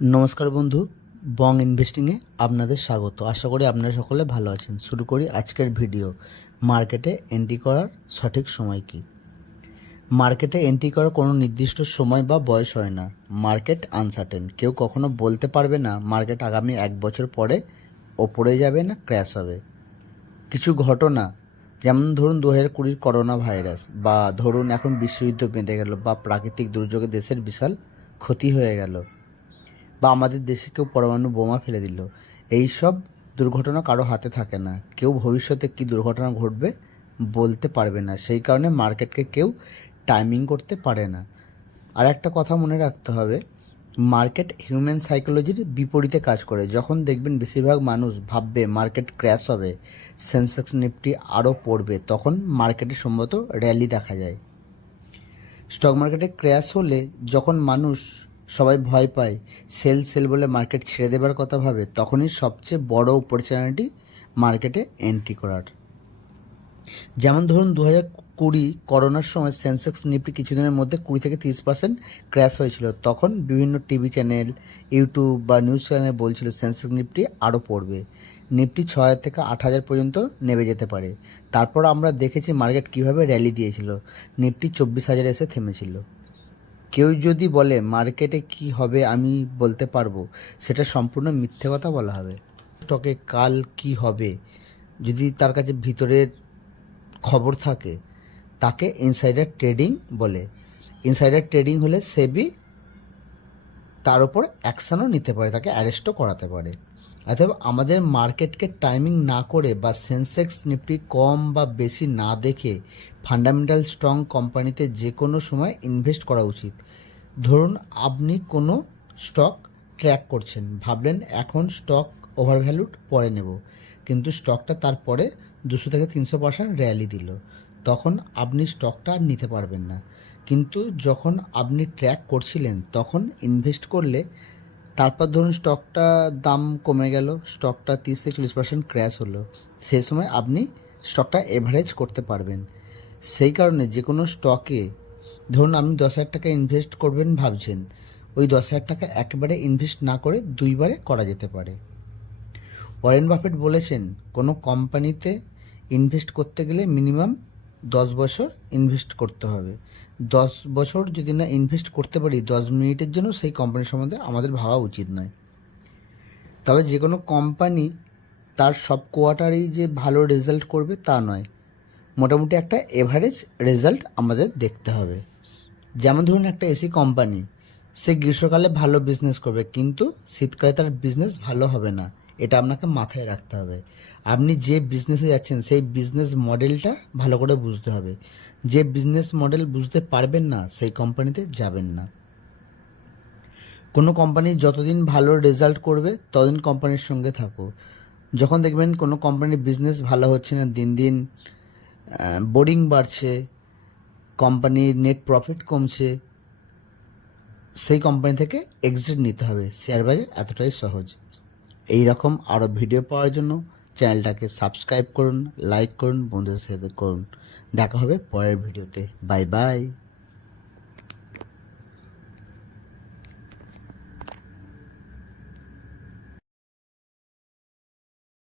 নমস্কার বন্ধু, বং ইনভেস্টিংয়ে আপনাদের স্বাগত। আশা করি আপনারা সকলে ভালো আছেন। শুরু করি আজকের ভিডিও। মার্কেটে এন্ট্রি করার সঠিক সময় কি? মার্কেটে এন্ট্রি করার কোনো নির্দিষ্ট সময় বা বয়স হয় না। মার্কেট আনসার্টেন, কেউ কখনো বলতে পারবে না মার্কেট আগামী 1 বছর পরে ওপরে যাবে না ক্র্যাশ হবে। কিছু ঘটনা, যেমন ধরুন 2020 করোনা ভাইরাস, বা ধরুন এখন বিশ্বযুদ্ধ বেঁধে গেল, বা প্রাকৃতিক দুর্যোগে দেশের বিশাল ক্ষতি হয়ে গেল, বা আমাদের দেশে কেউ পরমাণু বোমা ফেলে দিল। এই সব দুর্ঘটনা কারো হাতে থাকে না। কেউ ভবিষ্যতে কী দুর্ঘটনা ঘটবে বলতে পারবে না। সেই কারণে মার্কেটকে কেউ টাইমিং করতে পারে না। আর একটা কথা মনে রাখতে হবে, মার্কেট হিউম্যান সাইকোলজির বিপরীতে কাজ করে। যখন দেখবেন বেশিরভাগ মানুষ ভাববে মার্কেট ক্র্যাশ হবে, সেন্সেক্স নিফটি আরও পড়বে, তখন মার্কেটে সম্ভবত র্যালি দেখা যায়। স্টক মার্কেটে ক্র্যাশ হলে যখন মানুষ সবাই ভয় পায়, সেল সেল বলে মার্কেট ছেড়ে দেবার কথা ভাবে, তখনই সবচেয়ে বড় অপরচুনিটি মার্কেটে এন্ট্রি করার। যেমন ধরুন 2020 করোনার সময় সেন্সেক্স নিফটি কিছুদিনের মধ্যে 20 থেকে 30% ক্র্যাশ হয়েছিল। তখন বিভিন্ন টিভি চ্যানেল, ইউটিউব বা নিউজ চ্যানেলে বলছিল সেন্সেক্স নিফটি আরও পড়বে, নিফটি 6,000 থেকে 8,000 পর্যন্ত নেমে যেতে পারে। তারপর আমরা দেখেছি মার্কেট কিভাবে র্যালি দিয়েছিল, নিফটি 24,000 এসে থেমেছিল। কেউ যদি বলে মার্কেটে কি হবে আমি বলতে পারবো, সেটা সম্পূর্ণ মিথ্যে কথা বলা হবে। স্টকে কাল কি হবে যদি তার কাছে ভিতরের খবর থাকে, তাকে ইনসাইডার ট্রেডিং বলে। ইনসাইডার ট্রেডিং হলে সেবি তার উপর অ্যাকশানও নিতে পারে, তাকে অ্যারেস্টও করাতে পারে। অথবা আমাদের মার্কেটকে টাইমিং না করে বা সেন্সেক্স নিফটি কম বা বেশি না দেখে ফান্ডামেন্টাল স্ট্রং কোম্পানিতে যে কোনো সময় ইনভেস্ট করা উচিত। ধরুন আপনি কোনো স্টক ট্র্যাক করছেন, ভাবলেন এখন স্টক ওভারভ্যালুড পরে নেব, কিন্তু স্টকটা তারপরে 200 থেকে 300% র্যালি দিল, তখন আপনি স্টকটা আর নিতে পারবেন না। কিন্তু যখন আপনি ট্র্যাক করছিলেন তখন ইনভেস্ট করলে, তারপর ধরুন স্টকটা দাম কমে গেল, স্টকটা 30 থেকে 40% ক্র্যাশ হলো, সেই সময় আপনি স্টকটা এভারেজ করতে পারবেন। সেই কারণে যে কোনো স্টকে, ধরুন আপনি 10,000 টাকা ইনভেস্ট করবেন ভাবছেন, ওই 10,000 টাকা একবারে ইনভেস্ট না করে দুইবারে করা যেতে পারে। ওয়ারেন বাফেট বলেছেন কোনো কোম্পানিতে ইনভেস্ট করতে গেলে মিনিমাম 10 বছর ইনভেস্ট করতে হবে। 10 বছর যদি না ইনভেস্ট করতে পারি, 10 মিনিটের জন্য সেই কোম্পানির সম্বন্ধে আমাদের ভাবা উচিত নয়। তবে যে কোনো কোম্পানি তার সব কোয়ার্টারেই যে ভালো রেজাল্ট করবে তা নয়, মোটামুটি একটা এভারেজ রেজাল্ট আমাদের দেখতে হবে। যেমন ধরুন একটা এসি কোম্পানি, সে গ্রীষ্মকালে ভালো বিজনেস করবে, কিন্তু শীতকালে তার বিজনেস ভালো হবে না। এটা আপনাকে মাথায় রাখতে হবে। আপনি যে বিজনেসে যাচ্ছেন সেই বিজনেস মডেলটা ভালো করে বুঝতে হবে। যে বিজনেস মডেল বুঝতে পারবেন না, সেই কোম্পানিতে যাবেন না। কোনো কোম্পানি যতদিন ভালো রেজাল্ট করবে ততদিন কোম্পানির সঙ্গে থাকো। যখন দেখবেন কোনো কোম্পানির বিজনেস ভালো হচ্ছে না, দিন দিন বোর্ডিং বাড়ছে, কোম্পানির নেট প্রফিট কমছে, সেই কোম্পানি থেকে এক্সিট নিতে হবে। শেয়ার বাজার এতটাই সহজ। এই রকম আরও ভিডিও পাওয়ার জন্য চ্যানেলটাকে সাবস্ক্রাইব করুন, লাইক করুন, বন্ধুদের সাথে করুন। দেখা হবে পরের ভিডিওতে। Bye bye.